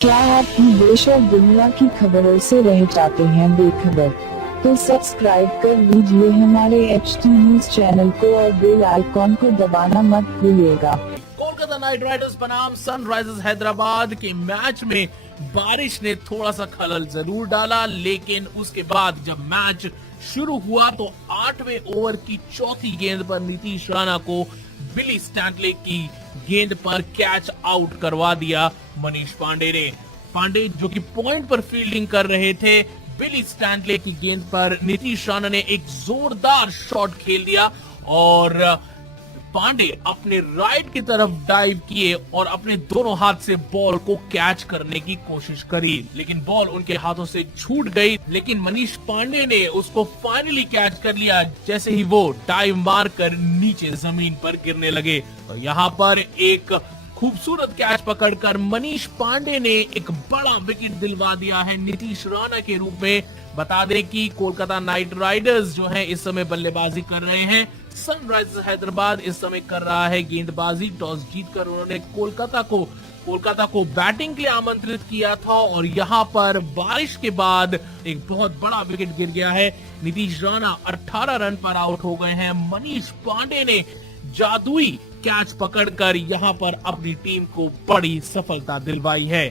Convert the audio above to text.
क्या आप भी देश और दुनिया की खबरों से रह जाते हैं बेखबर? तो सब्सक्राइब कर लीजिए हमारे HT न्यूज चैनल को और बेल आइकॉन को दबाना मत भूलिएगा। कोलकाता नाइट राइडर्स बनाम सनराइजर्स हैदराबाद के मैच में बारिश ने थोड़ा सा खलल जरूर डाला, लेकिन उसके बाद जब मैच शुरू हुआ तो 8वें ओवर की चौथी गेंद पर नीतीश राणा को बिली स्टैंटले की गेंद पर कैच आउट करवा दिया मनीष पांडे ने। पांडे जो कि पॉइंट पर फील्डिंग कर रहे थे, बिली स्टैंटले की गेंद पर नीतीश राणा ने एक जोरदार शॉट खेल दिया और पांडे अपने राइट की तरफ डाइव किए और अपने दोनों हाथ से बॉल को कैच करने की कोशिश करी, लेकिन बॉल उनके हाथों से छूट गई। लेकिन मनीष पांडे ने उसको फाइनली कैच कर लिया जैसे ही वो डाइव मारकर नीचे जमीन पर गिरने लगे। तो यहाँ पर एक खूबसूरत कैच पकड़कर मनीष पांडे ने एक बड़ा विकेट दिलवा दिया है नीतीश राणा के रूप में। बता दें कि कोलकाता नाइट राइडर्स जो है इस समय बल्लेबाजी कर रहे हैं, सनराइजर्स हैदराबाद इस समय कर रहा है गेंदबाजी। टॉस जीतकर उन्होंने कोलकाता को बैटिंग के लिए आमंत्रित किया था और यहाँ पर बारिश के बाद एक बहुत बड़ा विकेट गिर गया है। नीतीश राणा 18 रन पर आउट हो गए हैं। मनीष पांडे ने जादुई कैच पकड़कर यहाँ पर अपनी टीम को बड़ी सफलता दिलवाई है।